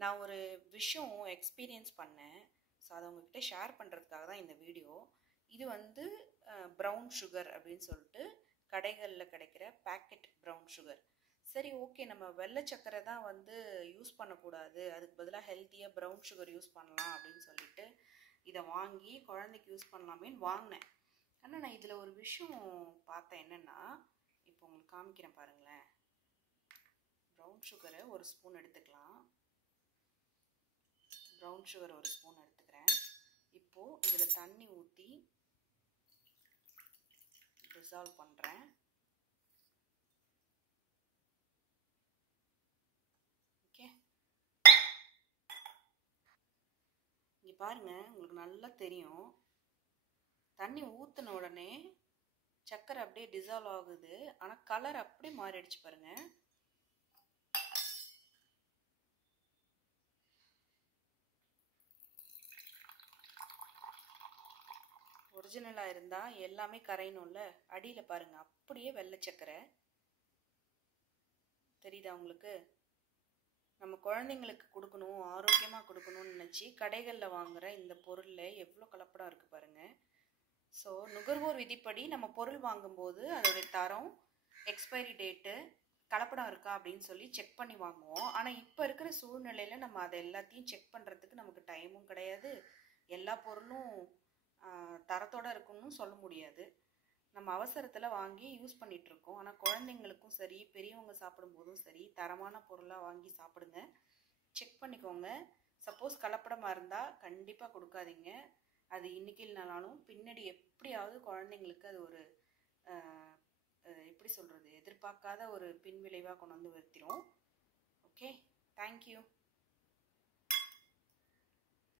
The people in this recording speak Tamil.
நான் ஒரு விஷயம் எக்ஸ்பீரியன்ஸ் பண்ணேன். ஸோ அதை உங்ககிட்ட ஷேர் பண்ணுறதுக்காக தான் இந்த வீடியோ. இது வந்து ப்ரௌன் சுகர் அப்படின்னு சொல்லிட்டு கடைகளில் கிடைக்கிற பேக்கெட் ப்ரௌன் சுகர். சரி, ஓகே, நம்ம வெள்ளை சக்கரை தான் வந்து யூஸ் பண்ணக்கூடாது, அதுக்கு பதிலாக ஹெல்த்தியாக ப்ரௌன் சுகர் யூஸ் பண்ணலாம் அப்படின்னு சொல்லிட்டு இதை வாங்கி குழந்தைக்கு யூஸ் பண்ணலாமேன்னு வாங்கினேன். ஆனால் நான் இதில் ஒரு விஷயம் பார்த்தேன். என்னென்னா, இப்போ உங்களுக்கு காமிக்கிறேன் பாருங்களேன். ப்ரௌன் சுகரை ஒரு ஸ்பூன் எடுத்துக்கலாம். ப்ரௌன் சுகர் ஒரு ஸ்பூன் எடுத்துக்கிறேன். இப்போது இதில் தண்ணி ஊற்றி டிசால்வ் பண்ணுறேன். ஓகே, இங்கே பாருங்கள், உங்களுக்கு நல்லா தெரியும். தண்ணி ஊற்றின உடனே சக்கரை அப்படியே டிசால்வ் ஆகுது. ஆனால் கலர் அப்படியே மாறிடுச்சு பாருங்கள். ஒரிஜினலாக இருந்தால் எல்லாமே கரையணும்ல. அடியில் பாருங்கள், அப்படியே வெள்ளை சக்கரை தெரியுதா உங்களுக்கு? நம்ம குழந்தைங்களுக்கு கொடுக்கணும், ஆரோக்கியமாக கொடுக்கணும்னு நினச்சி கடைகளில் வாங்குகிற இந்த பொருளில் எவ்வளோ கலப்படம் இருக்குது பாருங்கள். ஸோ நுகர்வோர் விதிப்படி நம்ம பொருள் வாங்கும்போது அதோடைய தரம், எக்ஸ்பைரி டேட்டு, கலப்படம் இருக்கா அப்படின்னு சொல்லி செக் பண்ணி வாங்குவோம். ஆனால் இப்போ இருக்கிற சூழ்நிலையில் நம்ம அதை எல்லாத்தையும் செக் பண்ணுறதுக்கு நமக்கு டைமும் கிடையாது. எல்லா பொருளும் தரத்தோடு இருக்குன்னு சொல்ல முடியாது. நம்ம அவசரத்தில் வாங்கி யூஸ் பண்ணிகிட்ருக்கோம். ஆனால் குழந்தைங்களுக்கும் சரி, பெரியவங்க சாப்பிடும்போதும் சரி, தரமான பொருளாக வாங்கி சாப்பிடுங்க. செக் பண்ணிக்கோங்க. சப்போஸ் கலப்படமாக இருந்தால் கண்டிப்பாக கொடுக்காதீங்க. அது இன்றைக்கி இல்லைனாலும் பின்னாடி எப்படியாவது குழந்தைங்களுக்கு அது ஒரு எப்படி சொல்கிறது, எதிர்பார்க்காத ஒரு பின்விளைவாக கொண்டு வந்து வருத்திடும். Okay, thank you.